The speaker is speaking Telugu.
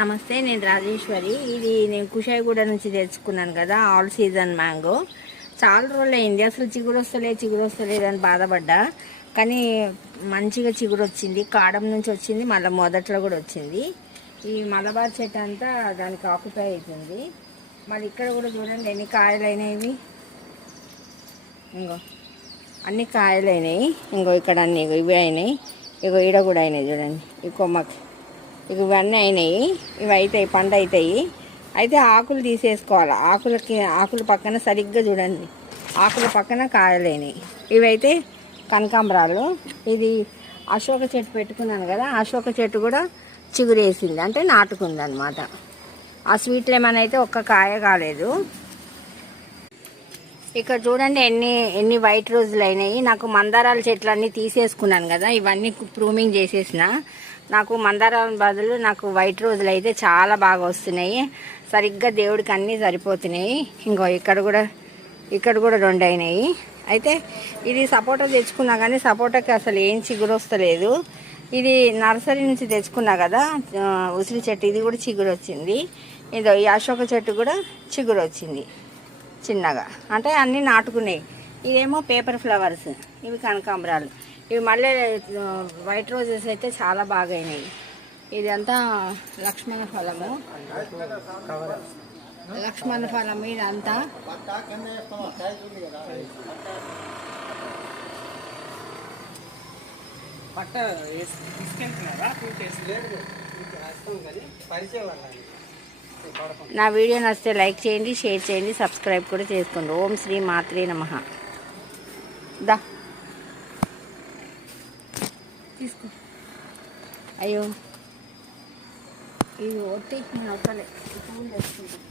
నమస్తే నేను రాజేశ్వరి. ఇది నేను కుషాయిగూడ నుంచి తెచ్చుకున్నాను కదా ఆల్ సీజన్ మ్యాంగో. చాలా రోజులు అయింది అసలు చిగురు వస్తలే చిగురు వస్తలేదు అని బాధపడ్డా. కానీ మంచిగా చిగురు వచ్చింది కాడం నుంచి వచ్చింది మళ్ళీ మొదట్లో కూడా వచ్చింది. ఈ మలబార్ చెట్టు అంతా దానికి ఆక్యుపై అవుతుంది మళ్ళీ ఇక్కడ కూడా చూడండి ఎన్ని కాయలు అయినాయి ఇంకో అన్ని కాయలు అయినాయి ఇంకో ఇక్కడ అన్ని ఇవి అయినాయి. ఇగో ఈడ కూడా అయినాయి చూడండి ఈ కొమ్మకి. ఇక ఇవన్నీ అయినాయి. ఇవి అవుతాయి పండు అవుతాయి అయితే ఆకులు తీసేసుకోవాలి? ఆకులకి ఆకుల పక్కన సరిగ్గా చూడండి. ఆకుల పక్కన కాయలేనాయి ఇవైతే కనకాంబరాలు. ఇది అశోక చెట్టు పెట్టుకున్నాను కదా అశోక చెట్టు కూడా చిగురేసింది. అంటే నాటుకుంది అనమాట ఆ స్వీట్ లెమన్ అయితే ఒక్క కాయ కాలేదు. ఇక్కడ చూడండి ఎన్ని ఎన్ని వైట్ రోజులు అయినాయి. నాకు మందారాల చెట్లు అన్నీ తీసేసుకున్నాను కదా ఇవన్నీ ప్రూమింగ్ చేసేసిన. నాకు మందారం బదులు నాకు వైట్ రోజులు అయితే చాలా బాగా వస్తున్నాయి. సరిగ్గా దేవుడికి అన్నీ సరిపోతున్నాయి. ఇంకో ఇక్కడ కూడా ఇక్కడ కూడా రెండు అయినాయి. అయితే ఇది సపోటా తెచ్చుకున్నా కానీ సపోటాకి అసలు ఏం చిగురు వస్తలేదు. ఇది నర్సరీ నుంచి తెచ్చుకున్నా కదా ఉసిరి చెట్టు ఇది కూడా చిగురు వచ్చింది. ఇదో ఈ అశోక చెట్టు కూడా చిగురు వచ్చింది చిన్నగా. అంటే అన్నీ నాటుకున్నాయి. ఇదేమో పేపర్ ఫ్లవర్స్ ఇవి కనకాంబరాలు. ఇవి మళ్ళీ వైట్ రోజెస్ అయితే చాలా బాగా అయినాయి ఇదంతా లక్ష్మణ ఫలము. లక్ష్మణ ఫలం ఇదంతా. పట్ట నా వీడియో నచ్చితే లైక్ చేయండి షేర్ చేయండి సబ్స్క్రైబ్ కూడా చేసుకోండి. ఓం శ్రీ మాత్రే నమ. దా. తీసుకో. అయ్యో. ఇది ఒట్టి నేను ఒక్కలే ఫోన్ తెచ్చు